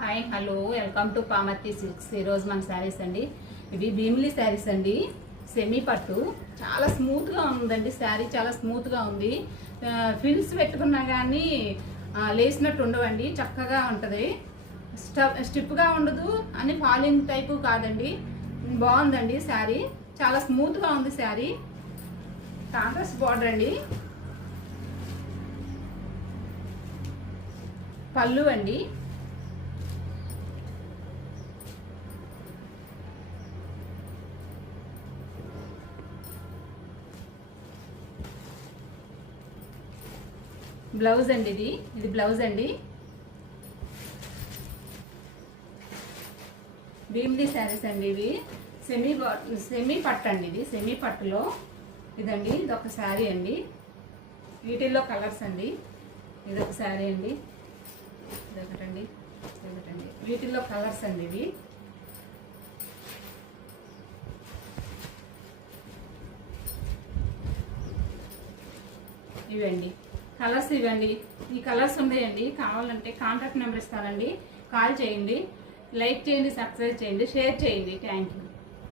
Hi hello welcome to Pamarthi silks. ఈరోజు మన శారీస్ అండి. ఇవి భీమిలీ శారీస్ అండి. సెమీ పట్టు చాలా స్మూత్గా ఉందండి. శారీ చాలా స్మూత్గా ఉంది. ఫిల్స్ పెట్టుకున్నా కానీ లేసినట్టు ఉండవండి. చక్కగా ఉంటుంది. స్టిప్గా ఉండదు అని ఫాలింగ్ టైపు కాదండి. బాగుందండి శారీ. చాలా స్మూత్గా ఉంది శారీ. కాంట్రాస్ట్ బార్డర్ అండి. పళ్ళు అండి. బ్లౌజ్ అండి. ఇది బ్లౌజ్ అండి. భీమిలీ శారీస్ అండి. ఇవి సెమీ పట్టు అండి. ఇది సెమీ పట్టులో ఇదండి. ఇది ఒక శారీ అండి. వీటిల్లో కలర్స్ అండి. ఇది ఒక శారీ అండి. ఇదొకటండి. వీటిల్లో కలర్స్ అండి. ఇవి ఇవండి కలర్స్. ఇవ్వండి. ఈ కలర్స్ ఉన్నాయండి. కావాలంటే కాంటాక్ట్ నెంబర్ ఇస్తానండి. కాల్ చేయండి, లైక్ చేయండి, సబ్స్క్రైబ్ చేయండి, షేర్ చేయండి. Thank you.